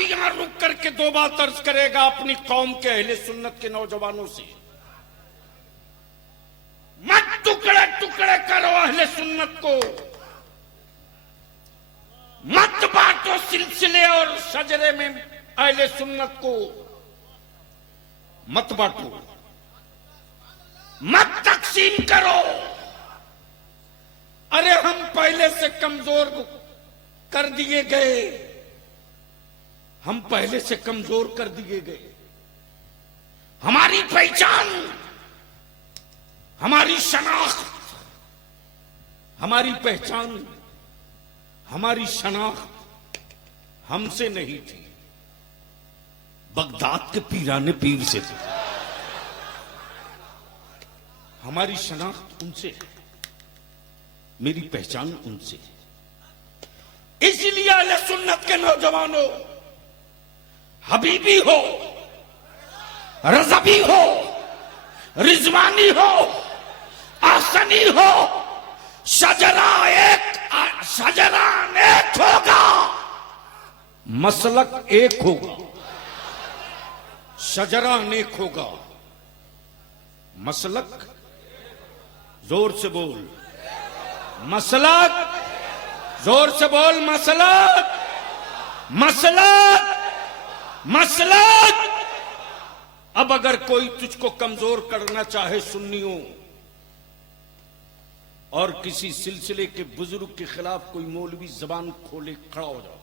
भी यहां रुक करके दो बात अर्ज करेगा अपनी कौम के अहले सुन्नत के नौजवानों से, मत टुकड़े टुकड़े करो अहले सुन्नत को, मत बांटो सिलसिले और शजरे में अहले सुन्नत को, मत बांटो, मत तकसीम करो। अरे हम पहले से कमजोर कर दिए गए, हम पहले से कमजोर कर दिए गए। हमारी पहचान, हमारी शनाख्त, हमारी पहचान, हमारी शनाख्त हमसे नहीं थी, बगदाद के पीराने पीर से थी। हमारी शनाख्त उनसे है, मेरी पहचान उनसे है। इसलिए अहले सुन्नत के नौजवानों, हबीबी हो, रज़बी हो, रिजवानी हो, आसनी हो, शजरा एक होगा, मसलक एक होगा। शजरा अनेक होगा, मसलक, जोर से बोल, मसलक, जोर से बोल, मसलक, मसलक, मसलक। अब अगर कोई तुझको कमजोर करना चाहे सुन्नियों और किसी सिलसिले के बुजुर्ग के खिलाफ कोई मौलवी जबान खोले, खड़ा हो जाओ।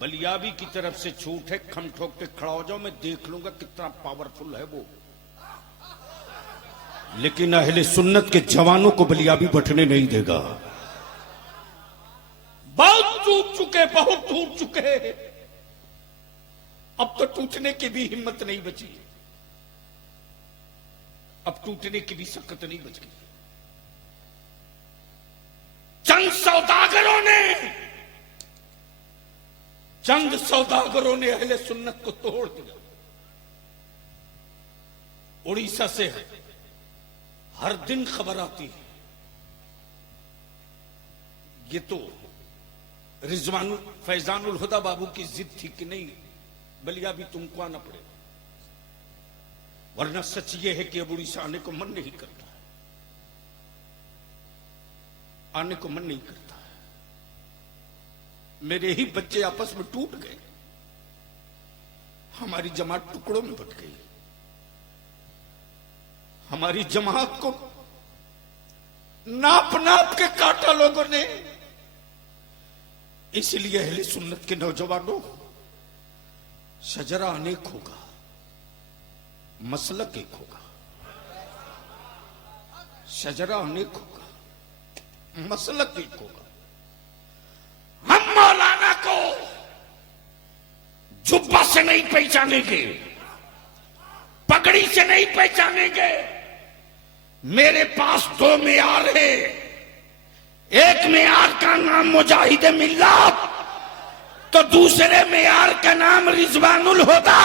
बलियाबी की तरफ से छूट है, खम ठोक के खड़ा हो जाओ, मैं देख लूंगा कितना पावरफुल है वो। लेकिन अहले सुन्नत के जवानों को बलियाबी बटने नहीं देगा। बहुत टूट चुके, बहुत टूट चुके, अब तो टूटने की भी हिम्मत नहीं बची, अब टूटने की भी सकत नहीं बच गई। चंद सौदागरों ने अहले सुन्नत को तोड़ दिया। उड़ीसा से हर दिन खबर आती है, ये तो रिजवान फैजानुल हुदा बाबू की जिद थी कि नहीं बलिया भी तुमको आना पड़ेगा, वरना सच ये है कि अब उड़ीसा आने को मन नहीं करता, आने को मन नहीं करता। मेरे ही बच्चे आपस में टूट गए, हमारी जमात टुकड़ों में बट गई, हमारी जमात को नाप नाप के काटा लोगों ने। इसलिए अहले सुन्नत के नौजवानों, शजरा अनेक होगा, मसलक एक होगा। शजरा अनेक होगा, मसलक एक होगा। हम मौलाना को जुब्बा से नहीं पहचानेंगे, पगड़ी से नहीं पहचानेंगे। मेरे पास दो मेयार है, एक मेयार का नाम मुजाहिद मिल्लत, तो दूसरे मेयार का नाम रिजवानुल हुदा।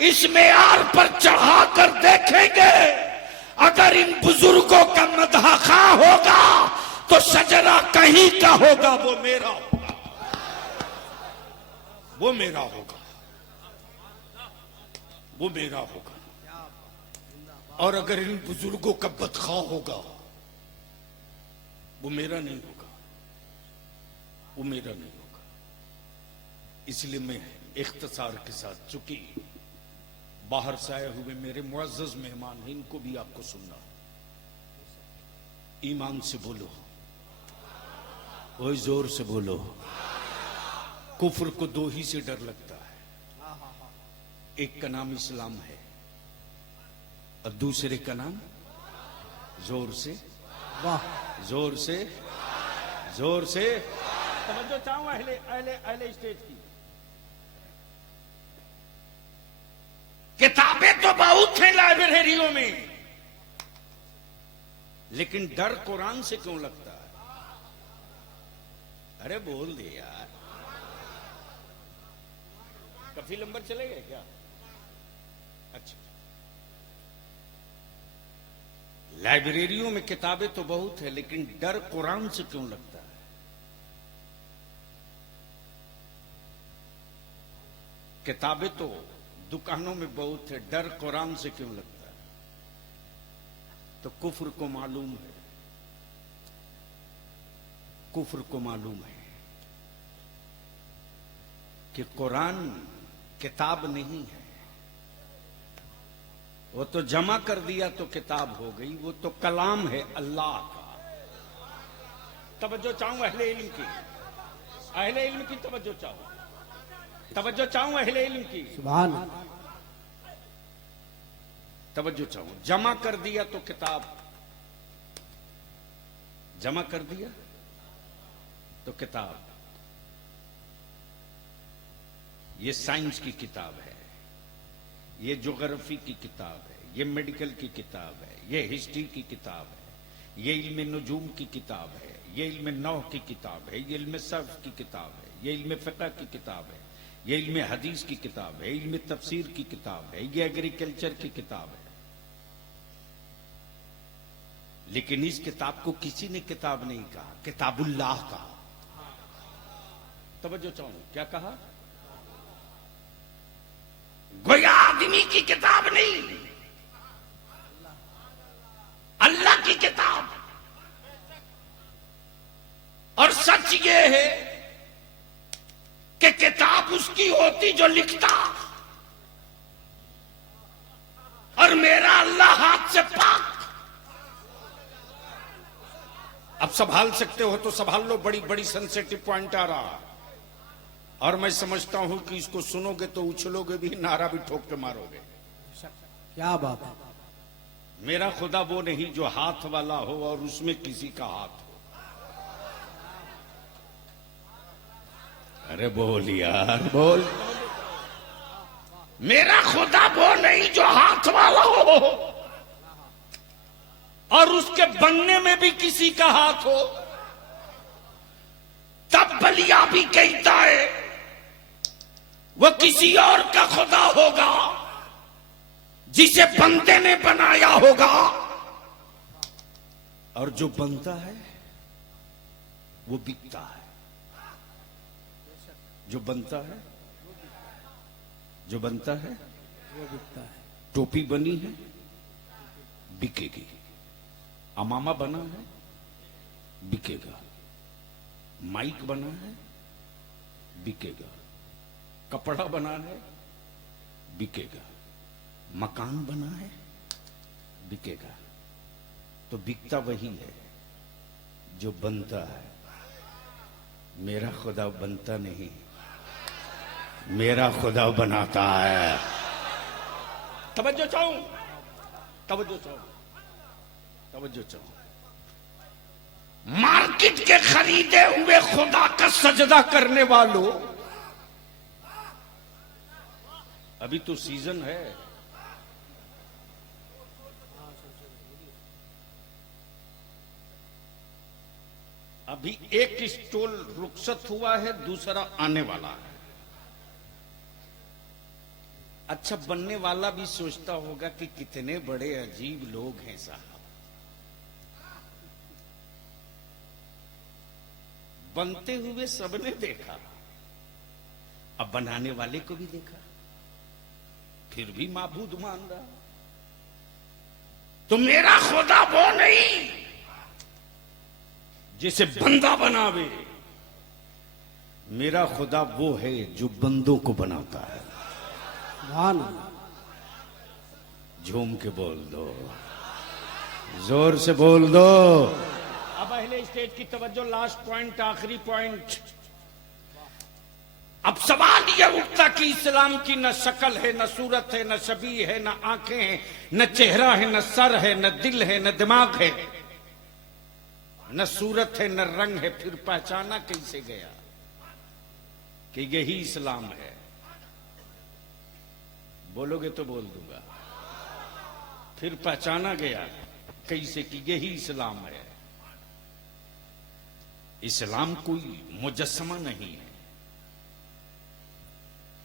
इस मेयार पर चढ़ा कर देखेंगे, अगर इन बुजुर्गों का मदह खां होगा तो शजरा कहीं का होगा, वो मेरा होगा, वो मेरा होगा, वो मेरा होगा। और अगर इन बुजुर्गों का बदखा होगा, वो मेरा नहीं होगा, वो मेरा नहीं होगा। इसलिए मैं इख्तिसार के साथ, चूंकि बाहर से आए हुए मेरे मुअज़्ज़ज़ मेहमान हैं, इनको भी आपको सुनना। ईमान से बोलो, ओए जोर से बोलो। कुफ्र को दो ही से डर लगता है, एक का नाम इस्लाम है और दूसरे का नाम, जोर से, वाह, जोर से, जोर से तवज्जो चाहूं अहले अहले अहले स्टेज की। किताबें तो बहुत हैं लाइब्रेरियों में, लेकिन डर कुरान से क्यों लगता है? अरे बोल दे यार, काफी नंबर चले गए क्या? अच्छा, लाइब्रेरियों में किताबें तो बहुत है, लेकिन डर कुरान से क्यों लगता है? किताबें तो दुकानों में बहुत है, डर कुरान से क्यों लगता है? तो कुफ्र को मालूम है, कुफ्र को मालूम है कि कुरान किताब नहीं है। वो तो जमा कर दिया तो किताब हो गई, वो तो कलाम है अल्लाह का। तवज्जो चाहूं अहले इल्म की, अहले इल्म की तवज्जो चाहूं, तवज्जो चाहूं अहले इल्म की, सुभान तवज्जो चाहूं। जमा कर दिया तो किताब, जमा कर दिया तो किताब। ये साइंस की किताब है, ये ज्योग्राफी की किताब है, ये मेडिकल की किताब है, ये हिस्ट्री की किताब है, ये इल्म नुजूम की किताब है, ये इल्म नौ की किताब है, ये इल्म सर्फ की किताब है, ये इल्म फिक़ह की किताब है, ये इल्म हदीस की किताब है, इल्म तफसीर की किताब है, ये एग्रीकल्चर की किताब है। लेकिन इस किताब को किसी ने किताब नहीं कहा, किताबुल्लाह कहा। तवज्जो चाहूं, क्या कहा? गोया आदमी की किताब नहीं, अल्लाह की किताब। और सच ये है कि किताब उसकी होती जो लिखता, और मेरा अल्लाह हाथ से पाक। अब संभाल सकते हो तो संभाल लो, बड़ी बड़ी सेंसिटिव पॉइंट आ रहा, और मैं समझता हूं कि इसको सुनोगे तो उछलोगे भी, नारा भी ठोक के मारोगे। क्या बात है। मेरा खुदा वो नहीं जो हाथ वाला हो और उसमें किसी का हाथ हो। अरे बोल यार बोल। मेरा खुदा वो नहीं जो हाथ वाला हो और उसके बनने में भी किसी का हाथ हो। तब बलिया भी कहता है वो किसी और का खुदा होगा जिसे बंदे ने बनाया होगा, और जो बनता है वो बिकता है। जो बनता है, जो बनता है वो बिकता है। टोपी बनी है बिकेगी, अमामा बना है बिकेगा, माइक बना है बिकेगा, कपड़ा बना है बिकेगा, मकान बना है बिकेगा। तो बिकता वही है जो बनता है। मेरा खुदा बनता नहीं, मेरा खुदा बनाता है। तवज्जो चाहूं, तवज्जो चाहूं, तवज्जो चाहूं। मार्केट के खरीदे हुए खुदा का सजदा करने वालों, अभी तो सीजन है। अभी एक स्टॉल रुखसत हुआ है, दूसरा आने वाला है। अच्छा, बनने वाला भी सोचता होगा कि कितने बड़े अजीब लोग हैं साहब। बनते हुए सबने देखा, अब बनाने वाले को भी देखा, फिर भी माबूद मान रहा। तो मेरा खुदा वो नहीं जिसे बंदा बनावे, मेरा खुदा वो है जो बंदों को बनाता है। सुभान झूम के बोल दो, जोर से बोल दो। अब पहले स्टेज की तवज्जो, लास्ट पॉइंट, आखिरी पॉइंट। अब सवाल यह उठता कि इस्लाम की न शक्ल है, न सूरत है, न शबी है, न आंखें हैं, न चेहरा है, न सर है, न दिल है, न दिमाग है, न सूरत है, न रंग है, फिर पहचाना कैसे गया कि यही इस्लाम है? बोलोगे तो बोल दूंगा। फिर पहचाना गया कैसे कि यही इस्लाम है। इस्लाम कोई मुजस्समा नहीं है,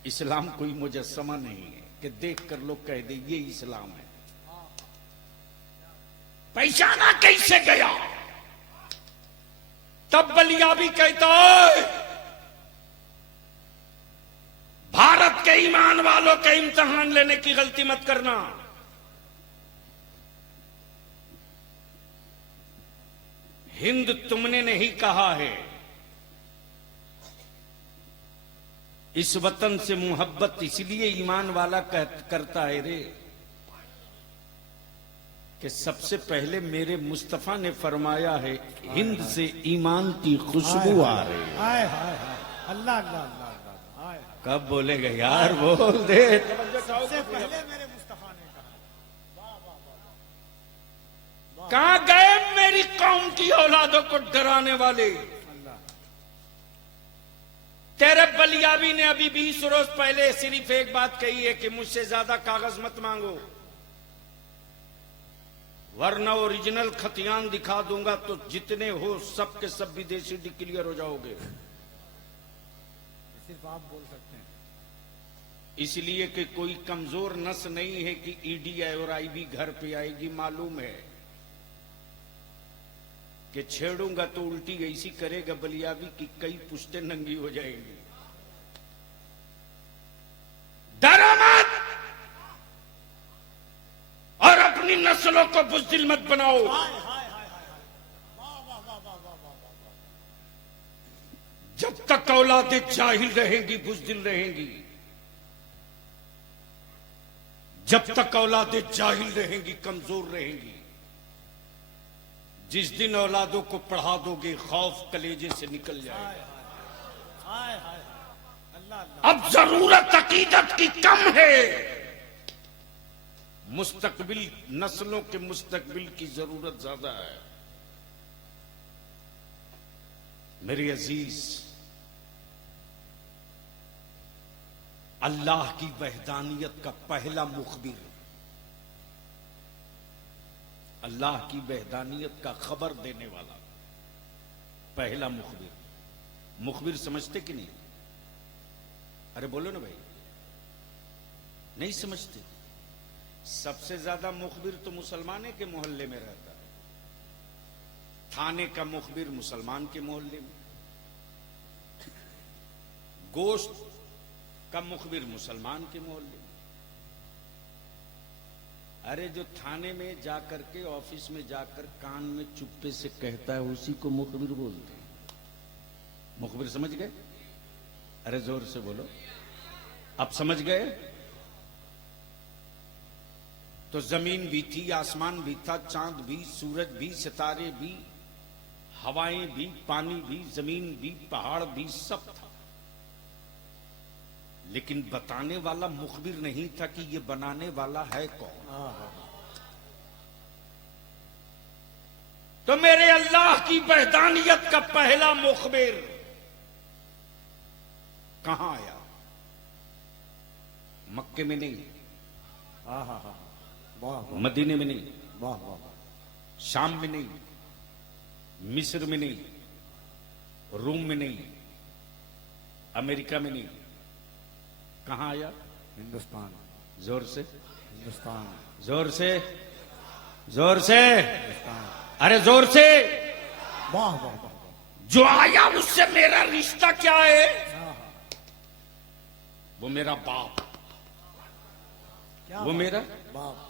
इस्लाम कोई मुजस्समा नहीं है कि देख कर लोग कह दे ये इस्लाम है। पहचाना कैसे गया? तब बलिया भी कहता है भारत के ईमान वालों का इम्तिहान लेने की गलती मत करना। हिंद तुमने नहीं कहा है। इस वतन से मोहब्बत इसलिए ईमान वाला करता है रे कि सबसे पहले मेरे मुस्तफा ने फरमाया है, हिंद से ईमान की खुशबू आ रही है। हाय हाय हाय, अल्लाह अल्लाह अल्लाह अल्लाह, हाय। कब बोलेगा यार, बोल दे। सबसे पहले मेरे मुस्तफा ने कहा। कहां गए मेरी कौम की औलादों को डराने वाले? अल्लाह, तेरे बलियाबी ने अभी 20 रोज पहले सिर्फ एक बात कही है कि मुझसे ज्यादा कागज मत मांगो, वरना ओरिजिनल खतियान दिखा दूंगा तो जितने हो सब के सब विदेशी डिक्लेयर हो जाओगे। सिर्फ आप बोल सकते हैं। इसलिए कि कोई कमजोर नस नहीं है कि ईडी और आईबी घर पे आएगी। मालूम है कि छेड़ूंगा तो उल्टी ऐसी करेगा बलियाबी की कई पुश्ते नंगी हो जाएंगी। डरो मत और अपनी नस्लों को बुज़दिल मत बनाओ। जब तक औलादे जाहिल रहेंगी बुज़दिल रहेंगी, जब तक औलादे जाहिल रहेंगी कमजोर रहेंगी। जिस दिन औलादों को पढ़ा दोगे खौफ कलेजे से निकल जाएगा। हाय हाय अल्लाह अल्लाह। अब जरूरत अकीदत की कम है, मुस्तकबिल नस्लों के मुस्तकबिल की जरूरत ज्यादा है। मेरे अजीज, अल्लाह की वहदानियत का पहला मुखबिर, अल्लाह की वहदानियत का खबर देने वाला पहला मुखबिर। मुखबिर समझते कि नहीं? अरे बोलो ना भाई, नहीं समझते? सबसे ज्यादा मुखबिर तो मुसलमाने के मोहल्ले में रहता है। थाने का मुखबिर मुसलमान के मोहल्ले में, गोश्त का मुखबिर मुसलमान के मोहल्ले में। अरे जो थाने में जाकर के ऑफिस में जाकर कान में चुप्पे से कहता है उसी को मुखबिर बोलते हैं। मुखबिर समझ गए? अरे जोर से बोलो, अब समझ गए? तो जमीन भी थी, आसमान भी था, चांद भी, सूरज भी, सितारे भी, हवाएं भी, पानी भी, जमीन भी, पहाड़ भी, सब था। लेकिन बताने वाला मुखबिर नहीं था कि ये बनाने वाला है कौन। तो मेरे अल्लाह की वहदानियत का पहला मुखबिर कहां आया? मक्के में नहीं, मदीने में नहीं, वाह वाह, शाम में नहीं, मिस्र में नहीं, रूम में नहीं, अमेरिका में नहीं, कहां आया? हिंदुस्तान। जोर से, हिंदुस्तान। जोर से, जोर से, हिंदुस्तान। अरे जोर से। वाह वाह वाह, जो आया उससे मेरा रिश्ता क्या है? वो मेरा बाप, क्या वो मेरा बाप,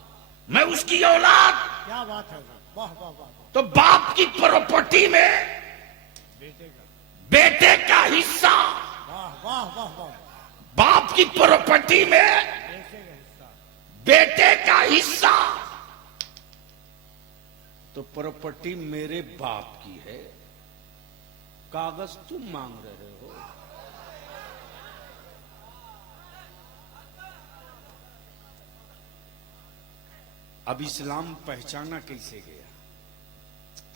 मैं उसकी औलाद। क्या बात है। वाह वाह वाह, तो बाप की प्रॉपर्टी में बेटे का। बेटे का हिस्सा, वाह वाह वाह वाह, बाप की प्रॉपर्टी में बेटे का हिस्सा। बेटे का हिस्सा। तो प्रॉपर्टी मेरे बाप की है, कागज तुम मांग रहे हो। अब इस्लाम पहचाना कैसे गया?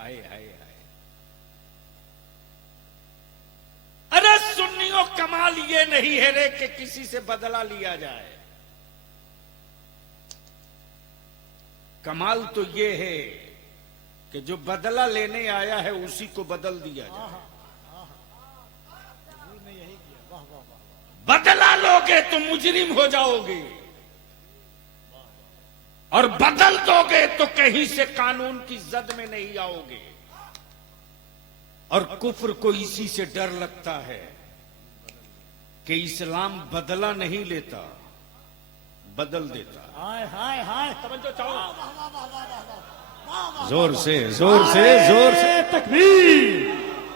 आए आए आए, अरे सुन्नियों कमाल ये नहीं है रे कि किसी से बदला लिया जाए। कमाल तो ये है कि जो बदला लेने आया है उसी को बदल दिया जाए। ने यही किया। वाह वाह वाह, बदला लोगे तो मुजरिम हो जाओगे, और बदल दोगे तो कहीं से कानून की जद में नहीं आओगे। और कुफ्र को इसी से डर लगता है कि इस्लाम बदला नहीं लेता, बदल देता। हाय हाय हाय तवज्जो चाहो। वाह वाह वाह वाह वाह वाह वाह वाह। जोर से जोर से जोर से तकबीर।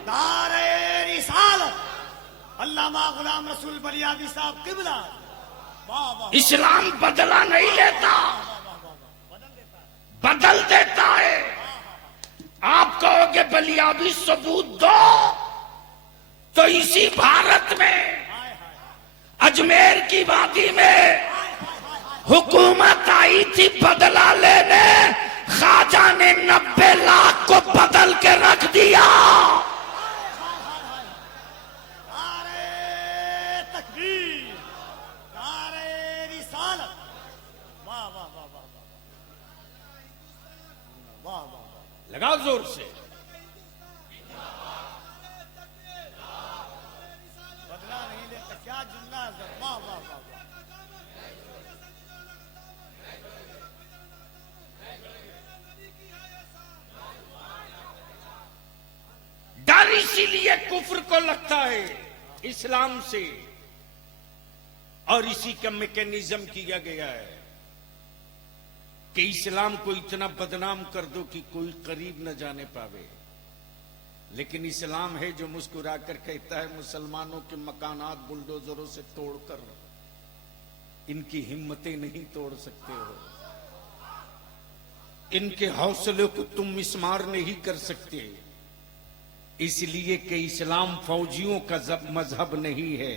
नारे रिसालत अल्लामा गुलाम रसूल बलियाबी साहब किबला। वाह वाह। इस्लाम बदला नहीं लेता, बदल देता है। आप कहोगे बलियाबी सबूत दो, तो इसी भारत में अजमेर की वादी में हुकूमत आई थी बदला लेने, ख्वाजा ने 90 लाख को बदल के रख दिया। नारे तकबीर, नारे रिसालत। वाह वाह वाह वाह वाह वाह वाह। लगाओ जोर से। बदला नहीं लेता, क्या जुमला है। वाह वाह वाह वाह। डर इसीलिए कुफ्र को लगता है इस्लाम से, और इसी का मैकेनिज्म किया गया है कि इस्लाम को इतना बदनाम कर दो कि कोई करीब न जाने पावे। लेकिन इस्लाम है जो मुस्कुराकर कहता है मुसलमानों के मकानात बुलडोजरों से तोड़कर इनकी हिम्मतें नहीं तोड़ सकते हो, इनके हौसले को तुम मिसमार नहीं कर सकते। इसलिए कि इस्लाम फौजियों का मजहब नहीं है,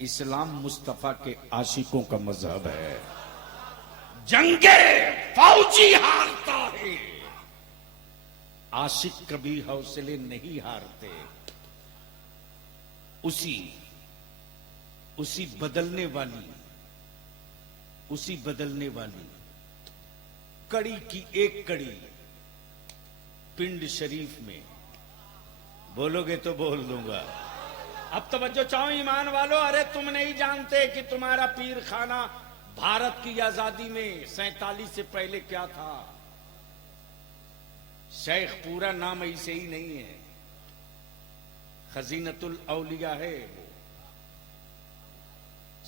इस्लाम मुस्तफा के आशिकों का मजहब है। जंगे फौजी हारता है, आशिक कभी हौसले नहीं हारते। उसी बदलने वाली कड़ी की एक कड़ी पिंड शरीफ में, बोलोगे तो बोल दूंगा। अब तवज्जो चाहो ईमान वालों, अरे तुम नहीं जानते कि तुम्हारा पीर खाना भारत की आजादी में 47 से पहले क्या था। शेख पूरा नाम ऐसे ही नहीं है, खजीनतुल औलिया है वो।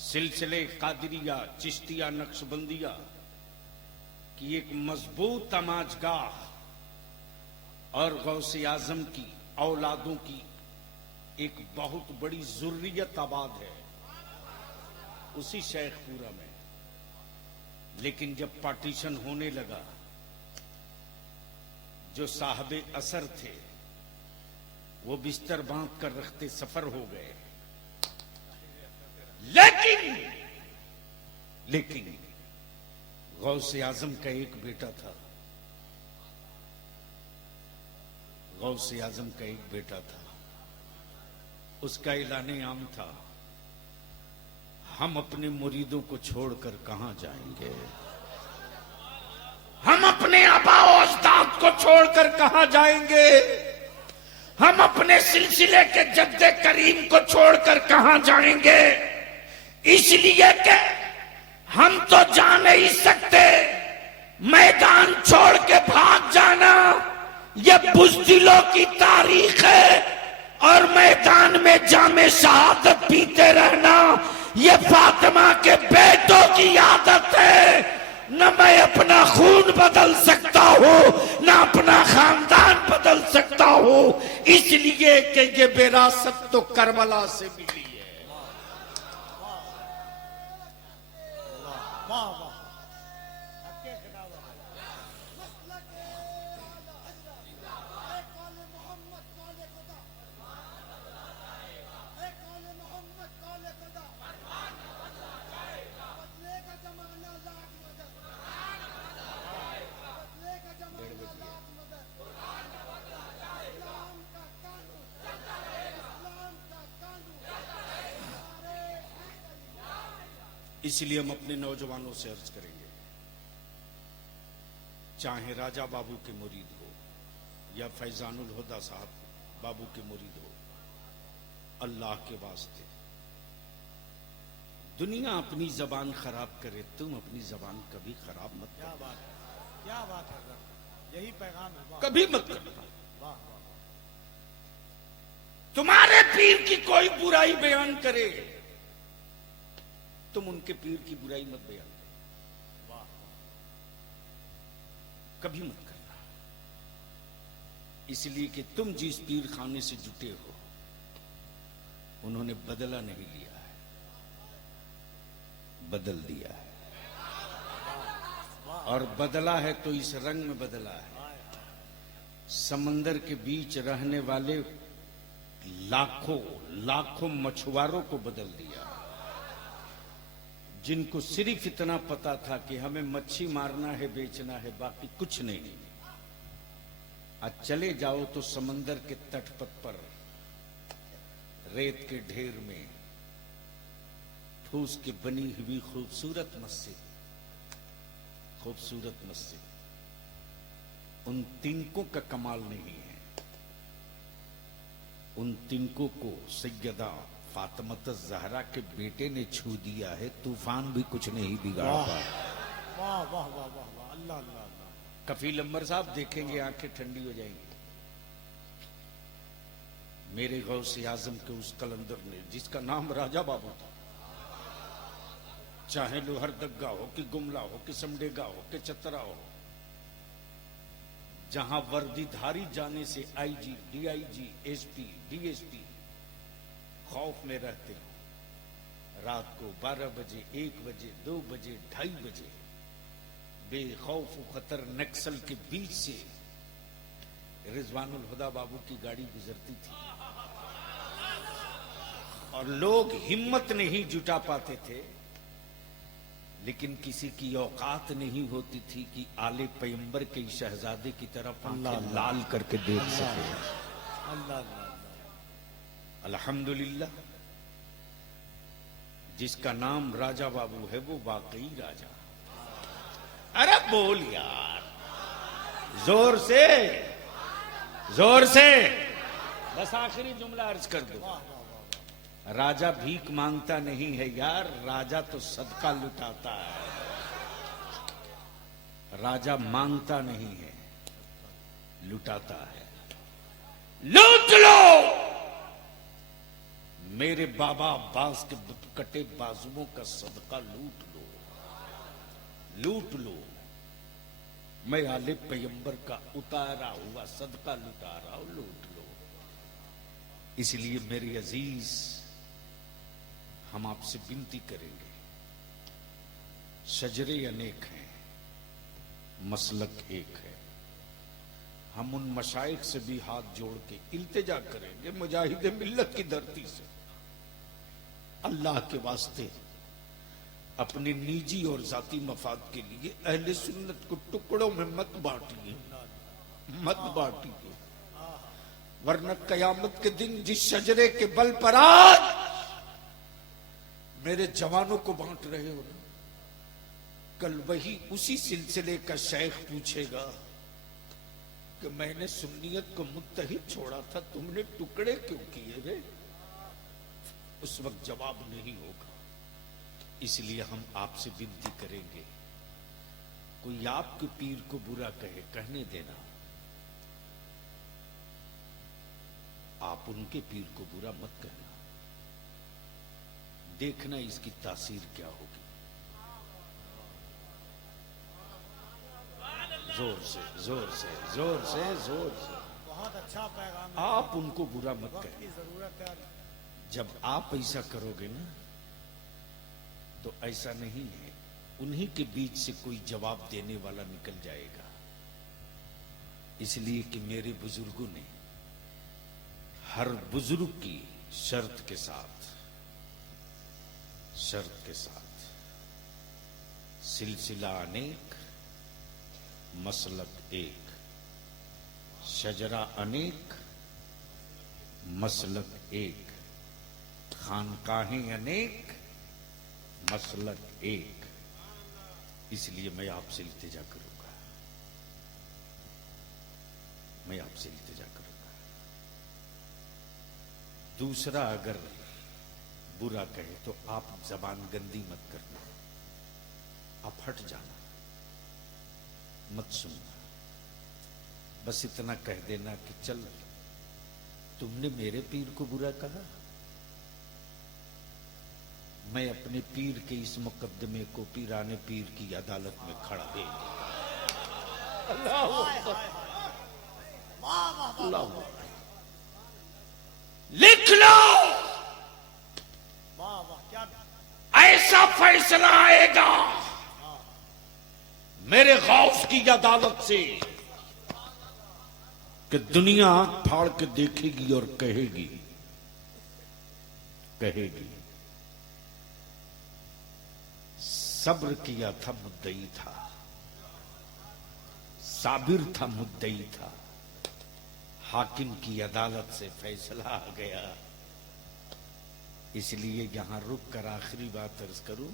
सिलसिले कादरिया चिश्तिया नक्शबंदिया की एक मजबूत तमाजगाह और गौसे आजम की औलादों की एक बहुत बड़ी जुर्रियत आबाद है उसी शेखपुरा में। लेकिन जब पार्टीशन होने लगा, जो साहबे असर थे वो बिस्तर बांध कर रखते सफर हो गए। लेकिन गौसे आजम का एक बेटा था, गौसे आजम का एक बेटा था, उसका ऐलाने आम था, हम अपने मुरीदों को छोड़कर कहां जाएंगे, हम अपने आबाओ अजदाद को छोड़कर कहां जाएंगे, हम अपने सिलसिले के जद्दे करीम को छोड़कर कहां जाएंगे। इसलिए कि हम तो जा नहीं सकते, मैदान छोड़ के भाग जाना ये बुज़दिलों की तारीख है, और मैदान में जामे शहादत पीते रहना ये फातिमा के बेटों की आदत है। न मैं अपना खून बदल सकता हूं, न अपना खानदान बदल सकता हूं, इसलिए कि ये विरासत तो करबला से मिली है। वाह वाह। इसलिए हम अपने नौजवानों से अर्ज करेंगे, चाहे राजा बाबू के मुरीद हो या फैजानुल हुदा साहब बाबू के मुरीद हो, अल्लाह के वास्ते दुनिया अपनी जबान खराब करे, तुम अपनी जबान कभी खराब मत क्या करो। बात है, क्या बात है, यही पैगाम है। वाह कभी मत करना। वाह वाह। तुम्हारे पीर की कोई बुराई बयान करे, तुम उनके पीर की बुराई मत बयान करो, कभी मत करना। इसलिए कि तुम जिस पीर खाने से जुटे हो, उन्होंने बदला नहीं लिया है, बदल दिया है। और बदला है तो इस रंग में बदला है। समंदर के बीच रहने वाले लाखों लाखों मछुआरों को बदल दिया, जिनको सिर्फ इतना पता था कि हमें मच्छी मारना है, बेचना है, बाकी कुछ नहीं। आज चले जाओ तो समंदर के तटपथ पर रेत के ढेर में फूस की बनी हुई खूबसूरत मस्जिद, खूबसूरत मस्जिद, उन तिनकों का कमाल नहीं है। उन तिनकों को सैयदा फातिमा ज़हरा के बेटे ने छू दिया है, तूफान भी कुछ नहीं बिगाड़ पाया। वाह वाह वाह वाह वाह, अल्लाह अल्लाह अल्लाह। कफील अंबर साहब देखेंगे, आंखें ठंडी हो जाएंगी। मेरे गौसे आजम के उस कलंदर ने, जिसका नाम राजा बाबू था, चाहे लोहरदगा हो कि गुमला हो कि समडेगा हो कि चतरा हो, जहां वर्दीधारी जाने से आईजी, डीआईजी, एसपी, डीएसपी खौफ में रहते हो, रात को 12 बजे, 1 बजे, 2 बजे, 2:30 बजे बेखौफ खतर नक्सल के बीच से रिजवानुल हुदा बाबू की गाड़ी गुजरती थी और लोग हिम्मत नहीं जुटा पाते थे, लेकिन किसी की औकात नहीं होती थी कि आले पैगंबर के शहजादे की तरफ आंखें लाल करके देख सके। अल्लाह अल्लाह। अल्हम्दुलिल्लाह, जिसका नाम राजा बाबू है वो वाकई राजा। अरे बोल यार, जोर से, जोर से। बस आखिरी जुमला अर्ज कर दो। राजा भीख मांगता नहीं है यार, राजा तो सदका लुटाता है। राजा मांगता नहीं है, लुटाता है। लूट लो। मेरे बाबा अब्बास के कटे बाजुओं का सदका लूट लो, लूट लो। मैं आले पैगंबर का उतारा हुआ सदका लुटा रहा हूं, लूट लो। इसलिए मेरे अजीज, हम आपसे विनती करेंगे, शजरे अनेक हैं, मसलक एक है। हम उन मशाइख से भी हाथ जोड़ के इल्तिजा करेंगे, मुजाहिद मिल्लत की धरती से, अल्लाह के वास्ते अपने निजी और जाती मफाद के लिए अहले सुन्नत को टुकड़ों में मत बांटिए, मत बांटिए। वरना कयामत के दिन जिस शजरे के बल पर आज मेरे जवानों को बांट रहे हो ना, कल वही उसी सिलसिले का शेख पूछेगा कि मैंने सुन्नियत को मुत्तहिद छोड़ा था, तुमने टुकड़े क्यों किए रे? उस वक्त जवाब नहीं होगा। इसलिए हम आपसे विनती करेंगे, कोई आपके पीर को बुरा कहे, कहने देना। आप उनके पीर को बुरा मत कहना, देखना इसकी तासीर क्या होगी। जोर से, जोर से, जोर से, जोर से। बहुत अच्छा पैगाम है। आप उनको बुरा मत वक्त कहना। की जरूरत है। जब आप ऐसा करोगे ना, तो ऐसा नहीं है, उन्हीं के बीच से कोई जवाब देने वाला निकल जाएगा। इसलिए कि मेरे बुजुर्गों ने हर बुजुर्ग की शर्त के साथ, शर्त के साथ, सिलसिला अनेक, मसलक एक, शजरा अनेक, मसलक एक, खानकाहें अनेक, मसलक एक। इसलिए मैं आपसे इल्तिजा करूंगा, मैं आपसे इल्तिजा करूंगा। दूसरा अगर बुरा कहे तो आप जबान गंदी मत करना, आप हट जाना, मत सुनना। बस इतना कह देना कि चल तुमने मेरे पीर को बुरा कहा? मैं अपने पीर के इस मुकदमे को पीराने पीर की अदालत में खड़ा दे लिख लो। वाह वाह क्या ऐसा फैसला आएगा मेरे गौस की अदालत से कि दुनिया आंख फाड़ के देखेगी और कहेगी सब्र किया था मुद्दई था, साबिर था मुद्दई था, हाकिम की अदालत से फैसला आ गया। इसलिए यहां रुक कर आखिरी बात अर्ज करूं,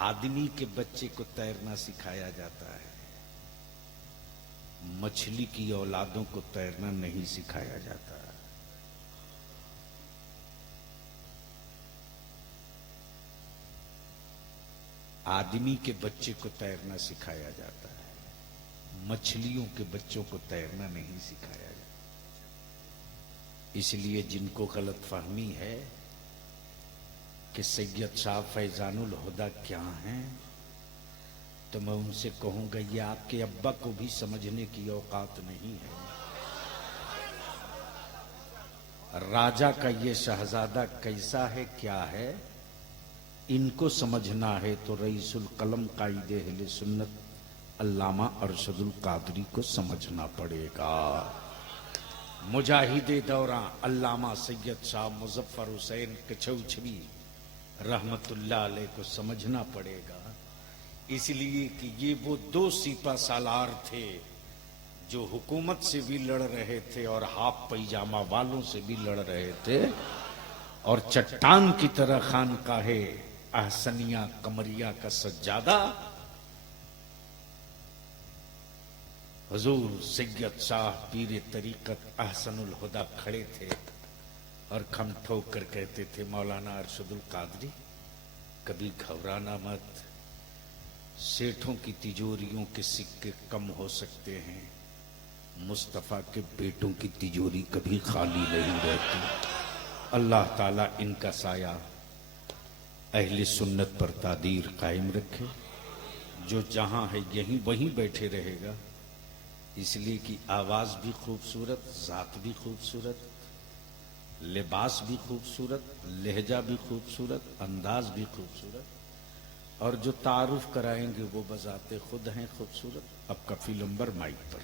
आदमी के बच्चे को तैरना सिखाया जाता है, मछली की औलादों को तैरना नहीं सिखाया जाता। आदमी के बच्चे को तैरना सिखाया जाता है, मछलियों के बच्चों को तैरना नहीं सिखाया जाता। इसलिए जिनको गलतफहमी है कि सैयद शाह फैजानुल हुदा क्या हैं, तो मैं उनसे कहूंगा ये आपके अब्बा को भी समझने की औकात नहीं है। राजा का ये शहजादा कैसा है क्या है, इनको समझना है तो रईसुल कलम कायदे अहले सुन्नत अल्लामा अरशदुल कादरी को समझना पड़ेगा। मुजाहिदे दौरा अल्लामा सैयद शाह मुजफ्फर हुसैन कछौछवी रहमतुल्लाह अलैह को समझना पड़ेगा। इसलिए कि ये वो दो सिपा सालार थे जो हुकूमत से भी लड़ रहे थे और हाफ पैजामा वालों से भी लड़ रहे थे, और चट्टान की तरह खानकाहे अहसनिया कमरिया का सज्जादा हुजूर सैयद शाह पीर तरीकत अहसनुल हुदा खड़े थे और खम ठोक कर कहते थे, मौलाना अरशदुल कादरी कभी घबराना मत, सेठों की तिजोरियों के सिक्के कम हो सकते हैं, मुस्तफा के बेटों की तिजोरी कभी खाली नहीं रहती। अल्लाह ताला इनका साया अहले सुन्नत पर तादीर कायम रखे। जो जहां है यहीं वहीं बैठे रहेगा, इसलिए कि आवाज भी खूबसूरत, जात भी खूबसूरत, लिबास भी खूबसूरत, लहजा भी खूबसूरत, अंदाज भी खूबसूरत, और जो तारुफ कराएंगे वो बजाते खुद हैं खूबसूरत। अब कफील अंबर माइक पर।